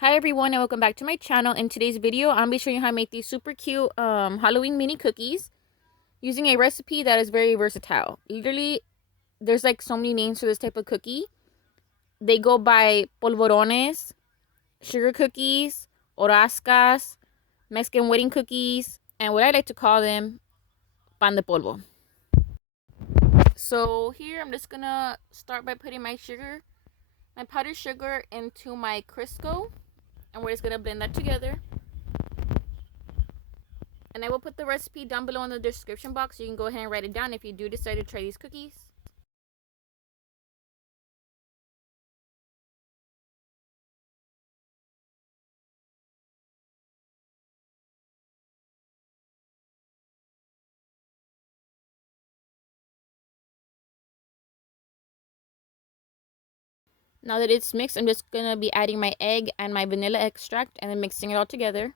Hi everyone and welcome back to my channel. In today's video, I'm going to be showing you how to make these super cute Halloween mini cookies using a recipe that is very versatile. Literally, there's like so many names for this type of cookie. They go by polvorones, sugar cookies, orascas, Mexican wedding cookies, and what I like to call them, pan de polvo. So here I'm just going to start by putting my powdered sugar into my Crisco, and we're just going to blend that together. And I will put the recipe down below in the description box so you can go ahead and write it down if you do decide to try these cookies. Now that it's mixed, I'm just going to be adding my egg and my vanilla extract and then mixing it all together.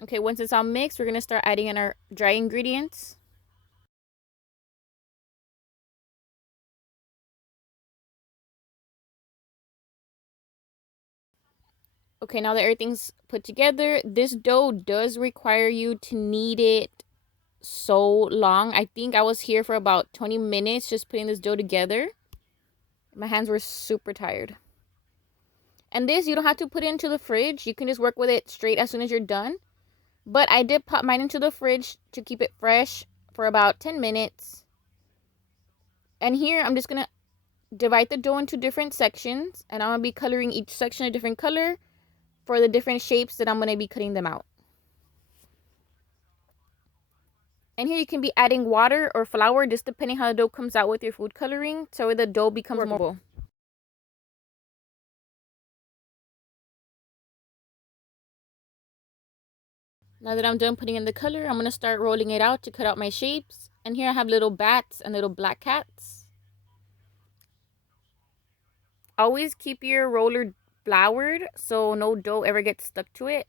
Okay, once it's all mixed, we're going to start adding in our dry ingredients. Okay, now that everything's put together, this dough does require you to knead it so long. I think I was here for about 20 minutes just putting this dough together. My hands were super tired. And this, you don't have to put it into the fridge. You can just work with it straight as soon as you're done. But I did pop mine into the fridge to keep it fresh for about 10 minutes. And here I'm just going to divide the dough into different sections. And I'm going to be coloring each section a different color for the different shapes that I'm going to be cutting them out. And here you can be adding water or flour just depending how the dough comes out with your food coloring. So the dough becomes workable. Now that I'm done putting in the color, I'm going to start rolling it out to cut out my shapes. And here I have little bats and little black cats. Always keep your roller floured so no dough ever gets stuck to it.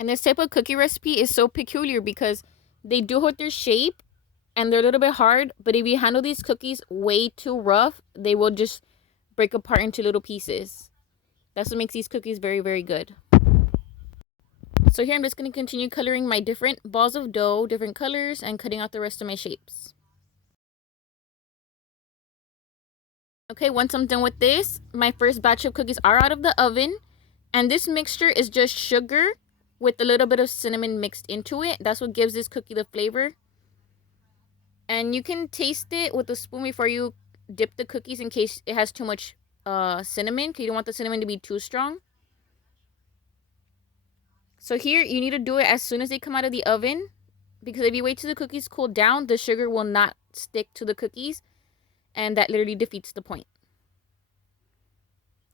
And this type of cookie recipe is so peculiar because they do hold their shape and they're a little bit hard, but if you handle these cookies way too rough, they will just break apart into little pieces. That's what makes these cookies very, very good. So here I'm just going to continue coloring my different balls of dough, different colors, and cutting out the rest of my shapes. Okay, once I'm done with this, my first batch of cookies are out of the oven. And this mixture is just sugar with a little bit of cinnamon mixed into it. That's what gives this cookie the flavor. And you can taste it with a spoon before you dip the cookies in case it has too much cinnamon, because you don't want the cinnamon to be too strong. So here, you need to do it as soon as they come out of the oven, because if you wait till the cookies cool down, the sugar will not stick to the cookies, and that literally defeats the point.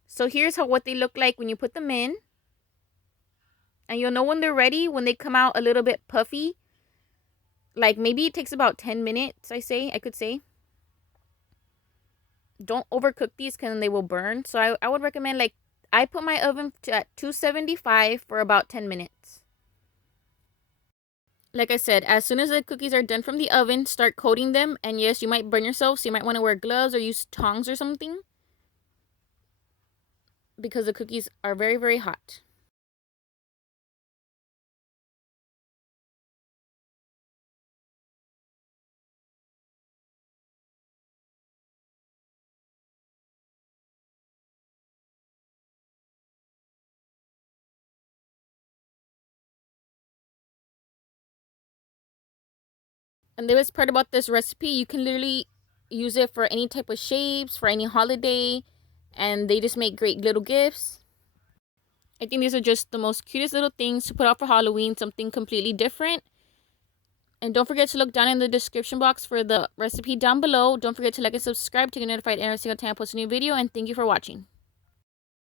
So here's what they look like when you put them in. And you'll know when they're ready when they come out a little bit puffy. Like maybe it takes about 10 minutes, I could say. Don't overcook these because then they will burn. So I would recommend, like, I put my oven at 275 for about 10 minutes. Like I said, as soon as the cookies are done from the oven, start coating them. And yes, you might burn yourself, so you might want to wear gloves or use tongs or something, because the cookies are very, very hot. And the best part about this recipe, you can literally use it for any type of shapes, for any holiday, and they just make great little gifts. I think these are just the most cutest little things to put out for Halloween, something completely different. And don't forget to look down in the description box for the recipe down below. Don't forget to like and subscribe to get notified every single time I post a new video. And thank you for watching.